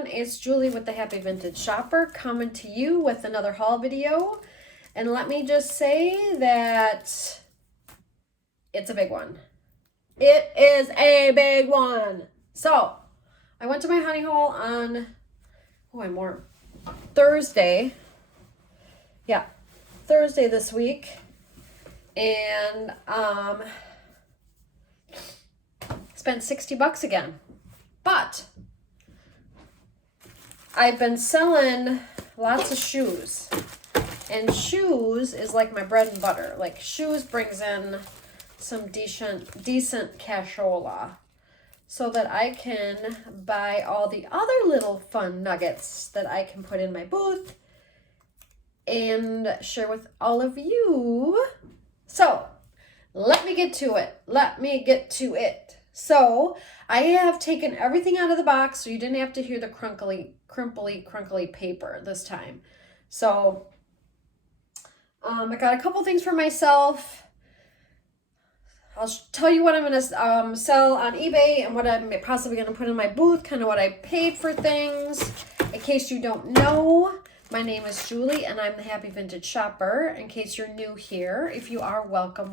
everyone, it's Julie with the Happy Vintage Shopper coming to you with another haul video. And let me just say that it's a big one. It is a big one. So, I went to my honey haul on, Thursday. Yeah, Thursday this week. And, spent $60 again. But I've been selling lots of shoes. And shoes is like my bread and butter. Like shoes brings in some decent cashola so that I can buy all the other little fun nuggets that I can put in my booth and share with all of you. So let me get to it. So I have taken everything out of the box so you didn't have to hear the crinkly paper this time. So I got a couple things for myself. I'll tell you what I'm going to sell on eBay and what I'm possibly going to put in my booth, kind of what I paid for things. In case you don't know, my name is Julie and I'm the Happy Vintage Shopper. In case you're new here, if you are, welcome.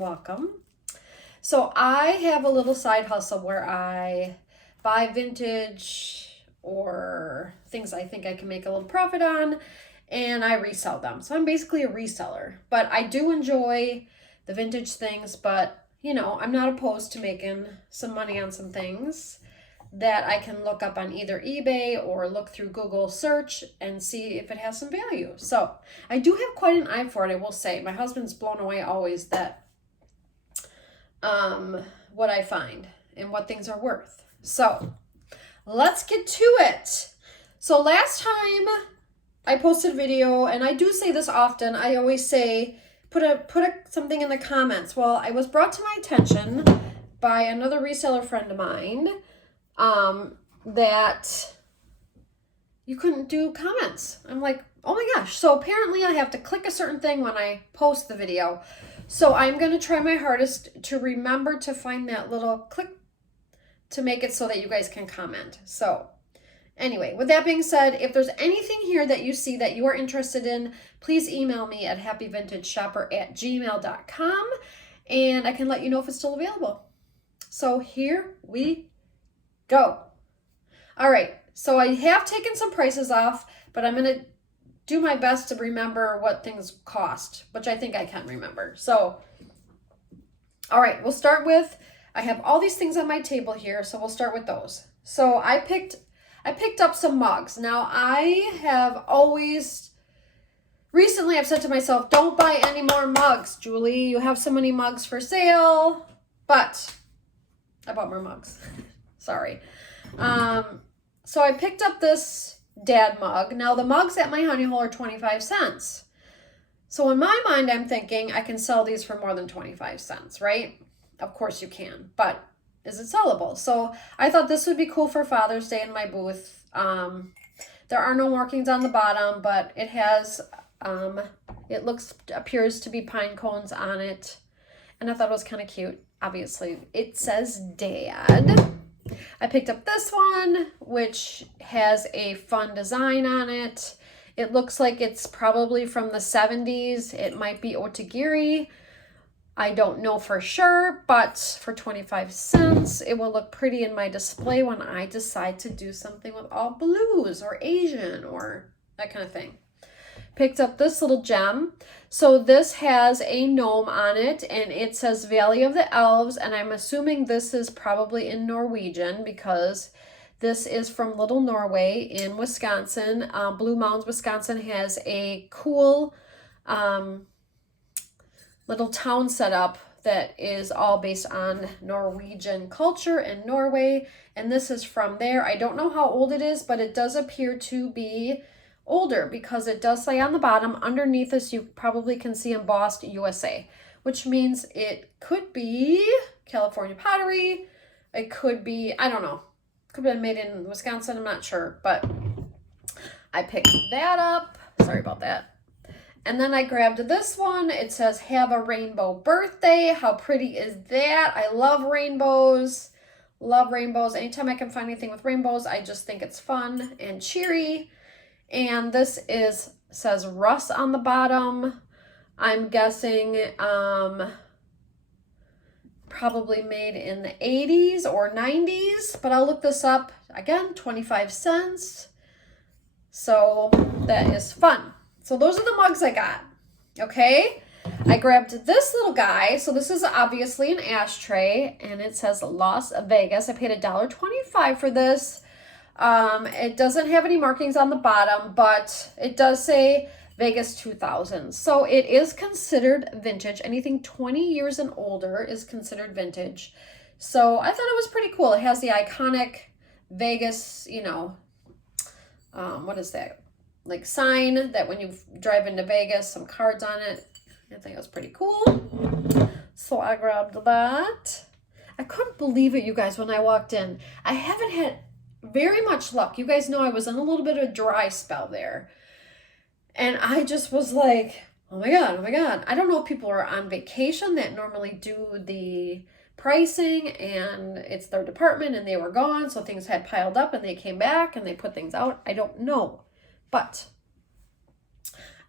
So I have a little side hustle where I buy vintage or things I think I can make a little profit on, and I resell them. So I'm basically a reseller, but I do enjoy the vintage things, but you know, I'm not opposed to making some money on some things that I can look up on either eBay or look through Google search and see if it has some value. So I do have quite an eye for it, I will say. My husband's blown away always that what I find and what things are worth. So let's get to it. So last time I posted a video, and I do say this often, I always say put something in the comments. Well, I was brought to my attention by another reseller friend of mine that you couldn't do comments. I'm like, oh my gosh. So apparently I have to click a certain thing when I post the video. So I'm going to try my hardest to remember to find that little click to make it so that you guys can comment. So anyway, with that being said, if there's anything here that you see that you are interested in, please email me at happyvintageshopper@gmail.com and I can let you know if it's still available. So here we go. All right, so I have taken some prices off, but I'm going to do my best to remember what things cost, which I think I can remember. So, all right, we'll start with, I have all these things on my table here, so we'll start with those. So I picked up some mugs. Now I have always, recently I've said to myself, don't buy any more mugs, Julie. You have so many mugs for sale, but I bought more mugs. Sorry. So I picked up this dad mug. Now the mugs at my honey hole are 25 cents. So in my mind, I'm thinking I can sell these for more than 25 cents, right? Of course you can, but is it sellable? So I thought this would be cool for Father's Day in my booth. There are no markings on the bottom, but it has, appears to be pine cones on it. And I thought it was kind of cute. Obviously, it says Dad. I picked up this one, which has a fun design on it. It looks like it's probably from the 70s. It might be Otagiri. I don't know for sure, but for 25 cents, it will look pretty in my display when I decide to do something with all blues or Asian or that kind of thing. Picked up this little gem. So this has a gnome on it and it says Valley of the Elves, and I'm assuming this is probably in Norwegian because this is from Little Norway in Wisconsin. Blue Mountains, Wisconsin has a cool little town set up that is all based on Norwegian culture and Norway, and this is from there. I don't know how old it is, but it does appear to be older because it does say on the bottom, underneath this you probably can see embossed USA, which means it could be California pottery. It could be, I don't know, could have been made in Wisconsin, I'm not sure, but I picked that up. Sorry about that. And then I grabbed this one. It says, have a rainbow birthday. How pretty is that? I love rainbows. Love rainbows. Anytime I can find anything with rainbows, I just think it's fun and cheery. And this says Russ on the bottom. I'm guessing probably made in the 80s or 90s, but I'll look this up. Again, 25 cents. So that is fun. So those are the mugs I got. Okay. I grabbed this little guy. So this is obviously an ashtray, and it says Las Vegas. I paid $1.25 for this. It doesn't have any markings on the bottom, but it does say Vegas 2000. So it is considered vintage. Anything 20 years and older is considered vintage. So I thought it was pretty cool. It has the iconic Vegas, you know, what is that? Like sign that when you drive into Vegas, some cards on it. I think it was pretty cool. So I grabbed that. I couldn't believe it, you guys, when I walked in. I haven't had very much luck. You guys know I was in a little bit of a dry spell there. And I just was like, oh my God, oh my God. I don't know if people are on vacation that normally do the pricing and it's their department and they were gone. So things had piled up and they came back and they put things out. I don't know. But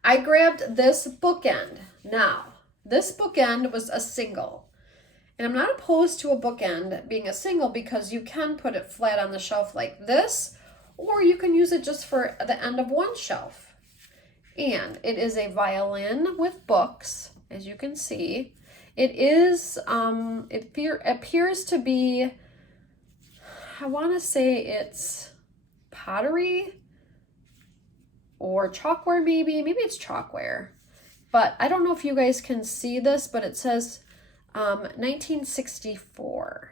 I grabbed this bookend. Now, this bookend was a single. And I'm not opposed to a bookend being a single because you can put it flat on the shelf like this, or you can use it just for the end of one shelf. And it is a violin with books, as you can see. It is, it appears to be, I want to say it's pottery or chalkware maybe. Maybe it's chalkware. But I don't know if you guys can see this, but it says 1964.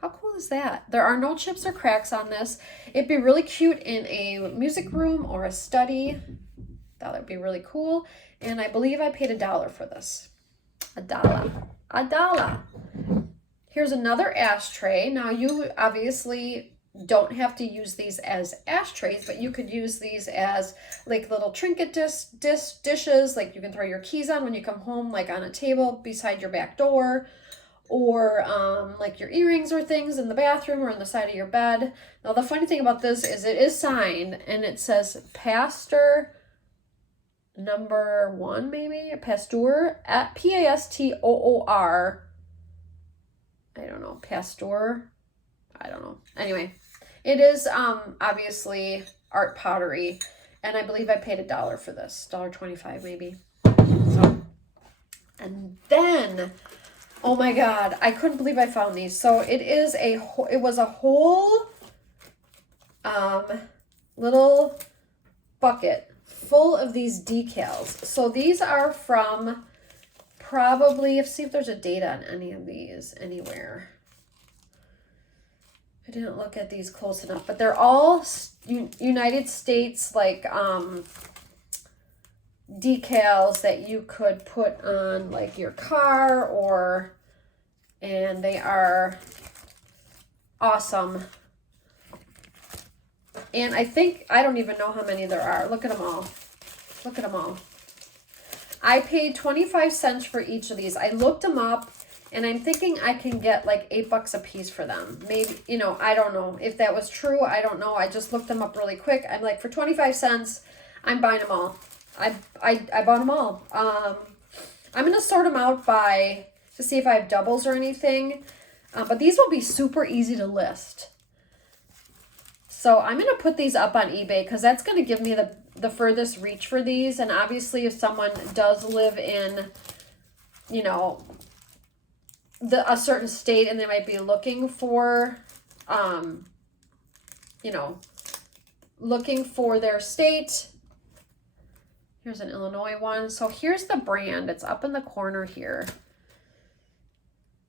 How cool is that? There are no chips or cracks on this. It'd be really cute in a music room or a study. Thought it'd be really cool. And I believe I paid $1 for this. $1. Here's another ashtray. Now you obviously don't have to use these as ashtrays, but you could use these as like little trinket dishes, like you can throw your keys on when you come home, like on a table beside your back door, or like your earrings or things in the bathroom or on the side of your bed. Now the funny thing about this is it is signed and it says Pastor number 1, maybe Pasteur at Pastoor. I don't know, Pasteur. I don't know. Anyway, it is obviously art pottery, and I believe I paid $1 for this, $1.25 maybe. So, and then, oh my God, I couldn't believe I found these. So it was a whole little bucket full of these decals. So these are from probably, let's see if there's a date on any of these anywhere. I didn't look at these close enough, but they're all United States, like, decals that you could put on, like, your car and they are awesome. And I don't even know how many there are. Look at them all. Look at them all. I paid 25 cents for each of these. I looked them up. And I'm thinking I can get like $8 a piece for them. Maybe, you know, I don't know if that was true. I don't know. I just looked them up really quick. I'm like, for 25 cents, I'm buying them all. I bought them all. I'm going to sort them out to see if I have doubles or anything. But these will be super easy to list. So I'm going to put these up on eBay because that's going to give me the furthest reach for these. And obviously if someone does live in, you know, a certain state and they might be looking for, you know, looking for their state. Here's an Illinois one. So here's the brand. It's up in the corner here.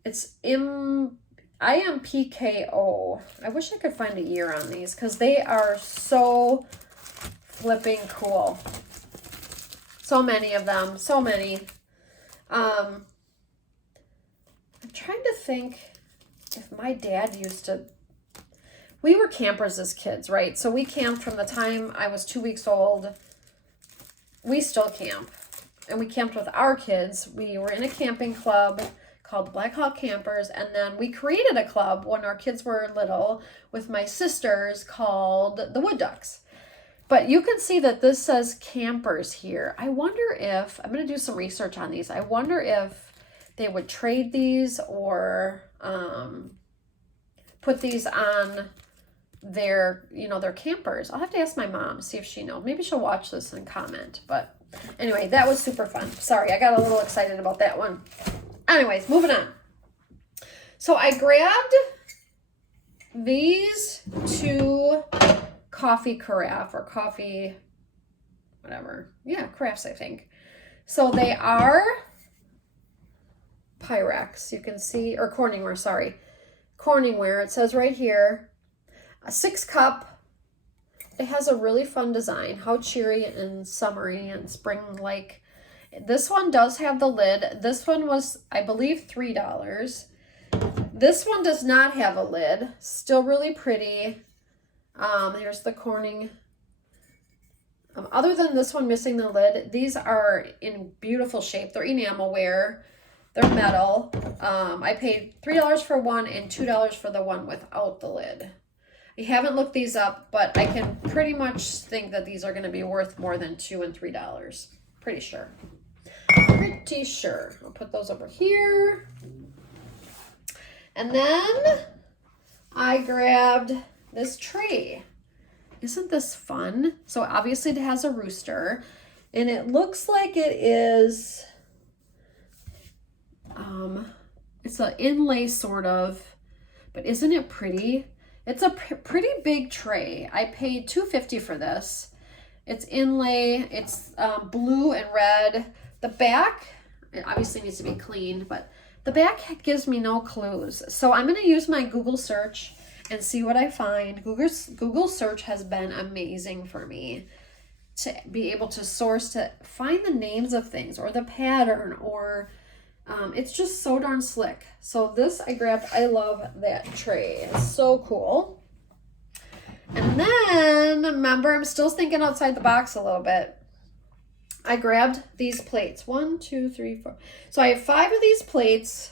It's IMPKO. I wish I could find a year on these because they are so flipping cool. So many of them. So many. I'm trying to think if my dad we were campers as kids, right? So we camped from the time I was 2 weeks old. We still camp. And we camped with our kids. We were in a camping club called Black Hawk Campers. And then we created a club when our kids were little with my sisters called the Wood Ducks. But you can see that this says campers here. I wonder if, I'm going to do some research on these. I wonder if they would trade these or put these on their, you know, their campers. I'll have to ask my mom, see if she knows. Maybe she'll watch this and comment. But anyway, that was super fun. Sorry, I got a little excited about that one. Anyways, moving on. So I grabbed these two coffee carafe or coffee, whatever. Yeah, carafes, I think. So they are Pyrex, you can see, or Corningware, sorry. Corningware, it says right here. A 6-cup. It has a really fun design. How cheery and summery and spring-like. This one does have the lid. This one was, I believe, $3. This one does not have a lid. Still really pretty. Here's the Corning. Other than this one missing the lid, these are in beautiful shape. They're enamelware. They're metal. I paid $3 for one and $2 for the one without the lid. I haven't looked these up, but I can pretty much think that these are going to be worth more than $2 and $3. Pretty sure. Pretty sure. I'll put those over here. And then I grabbed this tray. Isn't this fun? So obviously it has a rooster, and it looks like it is, it's an inlay sort of, but isn't it pretty? It's a pretty big tray. I paid $2.50 for this. It's inlay. It's blue and red. The back, it obviously needs to be cleaned, but the back gives me no clues. So I'm going to use my Google search and see what I find. Google search has been amazing for me to be able to source, to find the names of things or the pattern, or it's just so darn slick. So this I grabbed. I love that tray. It's so cool. And then, remember, I'm still thinking outside the box a little bit. I grabbed these plates. 1, 2, 3, 4. So I have 5 of these plates.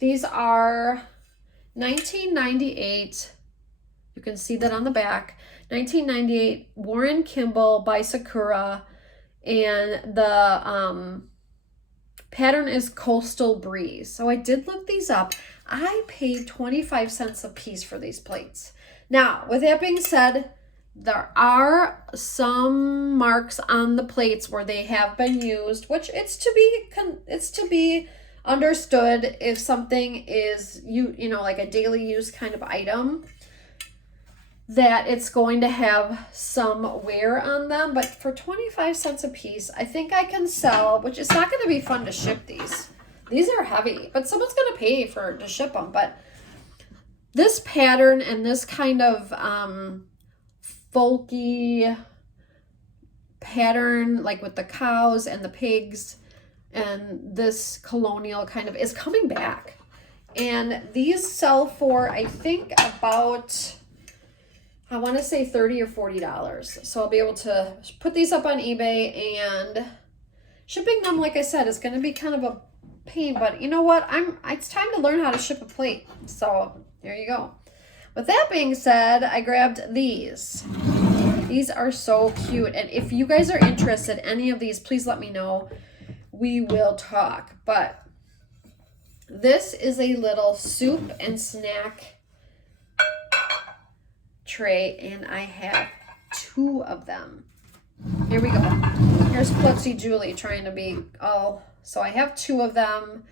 These are $19.98. You can see that on the back. $19.98. Warren Kimball by Sakura. And the pattern is Coastal Breeze. So I did look these up. I paid 25 cents a piece for these plates. Now, with that being said, there are some marks on the plates where they have been used, which it's to be understood if something is you know, like a daily use kind of item, that it's going to have some wear on them. But for 25 cents a piece, I think I can sell, which is not going to be fun to ship these. These are heavy, but someone's going to pay to ship them. But this pattern and this kind of folky pattern, like with the cows and the pigs, and this colonial kind of is coming back. And these sell for, I think, about, I want to say $30 or $40. So I'll be able to put these up on eBay, and shipping them, like I said, is going to be kind of a pain. But you know what? It's time to learn how to ship a plate. So there you go. With that being said, I grabbed these. These are so cute. And if you guys are interested in any of these, please let me know. We will talk. But this is a little soup and snack tray, and I have 2 of them. Here we go. Here's Klutzy Julie trying to be all. So I have 2 of them.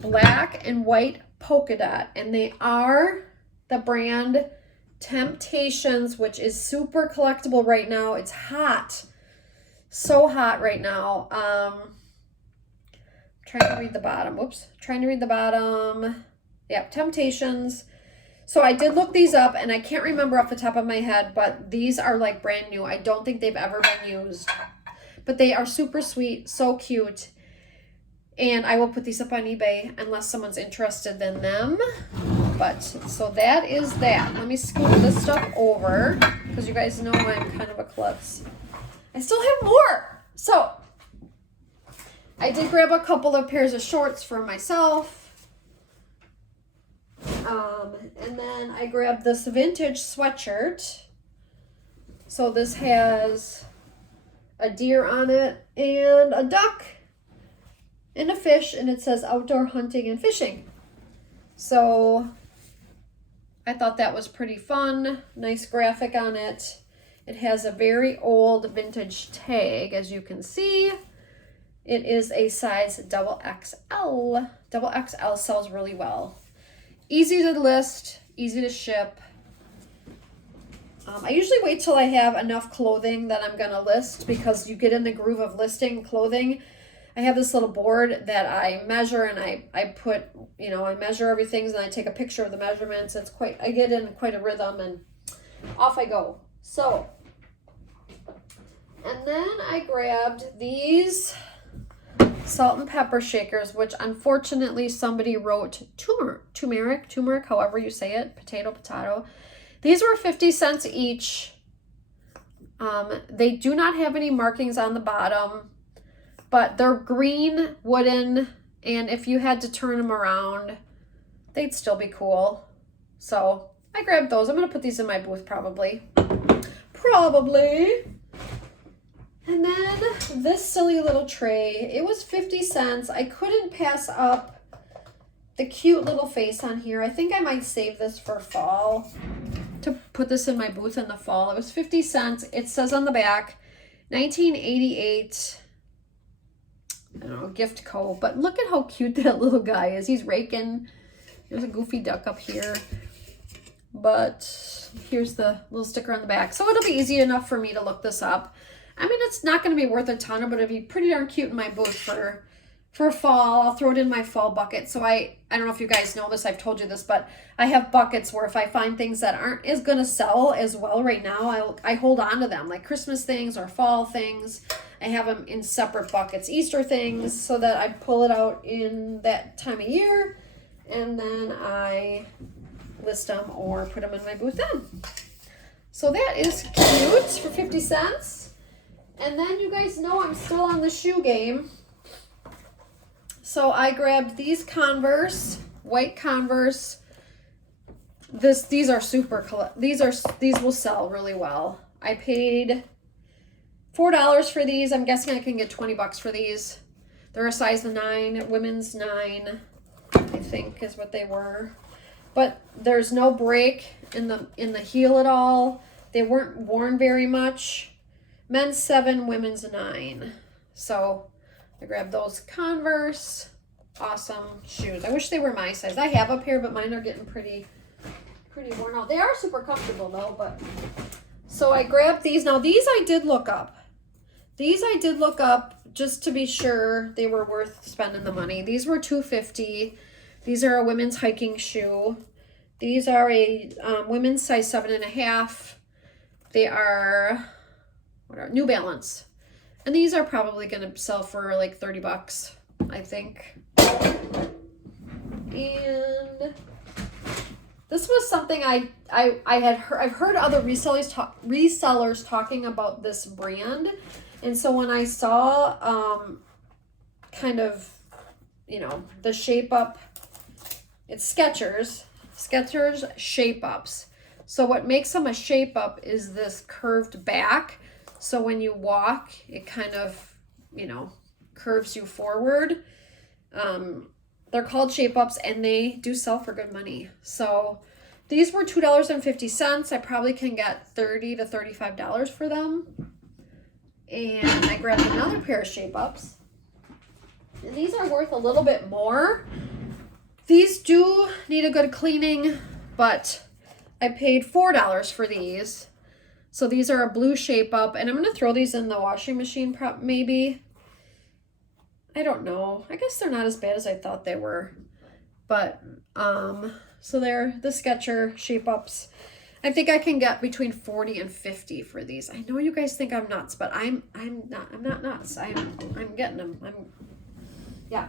Black and white polka dot, and they are the brand Temptations, which is super collectible right now. It's hot. So hot right now. Trying to read the bottom. Whoops. Trying to read the bottom. Yep, Temptations. So I did look these up, and I can't remember off the top of my head, but these are like brand new. I don't think they've ever been used. But they are super sweet, so cute. And I will put these up on eBay unless someone's interested in them. But, so that is that. Let me scoot this stuff over, because you guys know I'm kind of a klutz. I still have more. So, I did grab a couple of pairs of shorts for myself. And then I grabbed this vintage sweatshirt. So this has a deer on it and a duck and a fish, and it says outdoor hunting and fishing. So I thought that was pretty fun. Nice graphic on it. It has a very old vintage tag, as you can see. It is a size double XL. Double XL sells really well. Easy to list, easy to ship. I usually wait till I have enough clothing that I'm gonna list, because you get in the groove of listing clothing. I have this little board that I measure, and I put, you know, I measure everything, and I take a picture of the measurements. It's quite, I get in quite a rhythm, and off I go. So, and then I grabbed these salt and pepper shakers, which unfortunately somebody wrote turmeric, however you say it, potato. These were 50 cents each. They do not have any markings on the bottom, but they're green, wooden, and if you had to turn them around, they'd still be cool. So I grabbed those. I'm gonna put these in my booth probably. And then this silly little tray, it was 50 cents. I couldn't pass up the cute little face on here. I think I might save this for fall, to put this in my booth in the fall. It was 50 cents. It says on the back, 1988, I don't know, gift co. But look at how cute that little guy is. He's raking. There's a goofy duck up here. But here's the little sticker on the back. So it'll be easy enough for me to look this up. I mean, it's not going to be worth a ton, but it'd be pretty darn cute in my booth for fall. I'll throw it in my fall bucket. So I don't know if you guys know this, I've told you this, but I have buckets where if I find things that aren't as going to sell as well right now, I hold on to them, like Christmas things or fall things. I have them in separate buckets, Easter things, so that I pull it out in that time of year, and then I list them or put them in my booth then. So that is cute for 50 cents. And then you guys know I'm still on the shoe game. So I grabbed these Converse, white Converse. These are super, these will sell really well. I paid $4 for these. I'm guessing I can get 20 bucks for these. They're a size 9, women's 9, I think is what they were. But there's no break in the heel at all. They weren't worn very much. Men's 7, women's 9. So I grabbed those Converse. Awesome shoes. I wish they were my size. I have a pair, but mine are getting pretty worn out. They are super comfortable though, but so I grabbed these. Now these I did look up. These I did look up just to be sure they were worth spending the money. These were $2.50. These are a women's hiking shoe. These are a women's size 7.5. They are New Balance. And these are probably going to sell for like 30 bucks, I think. And this was something I've heard other resellers talking about this brand. And so when I saw kind of, you know, the Shape Up, it's Skechers Shape Ups. So what makes them a Shape Up is this curved back. So when you walk, it kind of, you know, curves you forward. They're called Shape Ups, and they do sell for good money. So these were $2.50. I probably can get $30 to $35 for them. And I grabbed another pair of Shape Ups. And these are worth a little bit more. These do need a good cleaning, but I paid $4 for these. So these are a blue Shape Up, and I'm going to throw these in the washing machine maybe. I don't know. I guess they're not as bad as I thought they were. But, so they're the Skechers Shape Ups. I think I can get between 40 and 50 for these. I know you guys think I'm nuts, but I'm not nuts. I'm getting them. Yeah.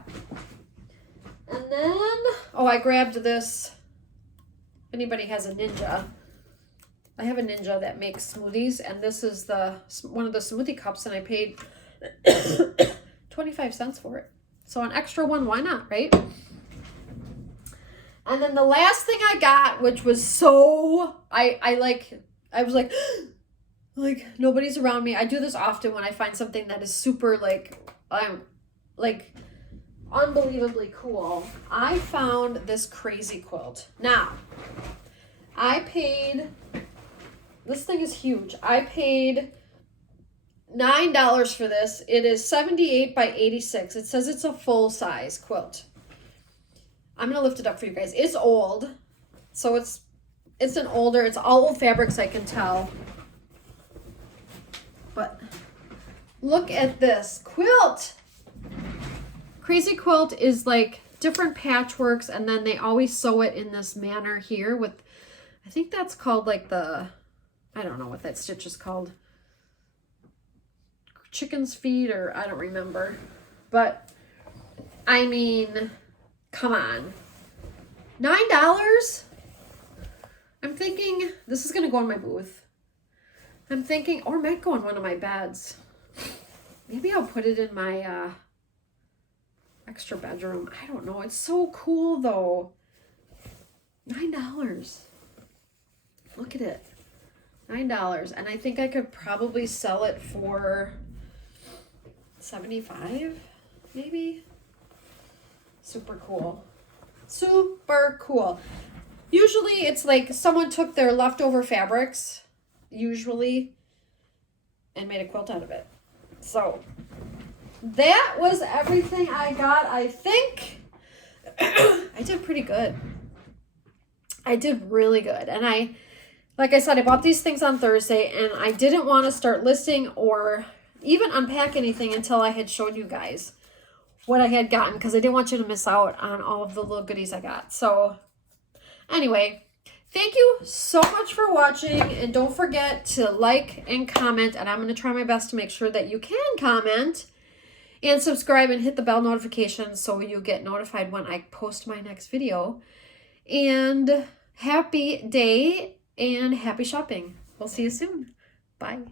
And then, I grabbed this. If anybody has a Ninja, I have a Ninja that makes smoothies, and this is one of the smoothie cups, and I paid 25 cents for it. So an extra one, why not, right? And then the last thing I got, which was so, I was like, like nobody's around me. I do this often when I find something that is super like unbelievably cool. I found this crazy quilt. Now, I paid, this thing is huge. I paid $9 for this. It is 78 by 86. It says it's a full size quilt. I'm going to lift it up for you guys. It's old. So it's it's all old fabrics, I can tell. But look at this quilt. Crazy Quilt is like different patchworks, and then they always sew it in this manner here with, I think that's called like the, I don't know what that stitch is called. Chicken's feet, or I don't remember. But I mean, come on. $9? I'm thinking this is gonna go in my booth. I'm thinking, or might go in one of my beds. Maybe I'll put it in my extra bedroom. I don't know. It's so cool though. $9. Look at it. $9. And I think I could probably sell it for $75, maybe. Super cool. Super cool. Usually it's like someone took their leftover fabrics, usually, and made a quilt out of it. So that was everything I got. I think I did pretty good. I did really good. And like I said, I bought these things on Thursday, and I didn't want to start listing or even unpack anything until I had shown you guys what I had gotten, because I didn't want you to miss out on all of the little goodies I got. So anyway, thank you so much for watching, and don't forget to like and comment, and I'm going to try my best to make sure that you can comment and subscribe and hit the bell notification so you get notified when I post my next video. And happy day and happy shopping. We'll see you soon. Bye.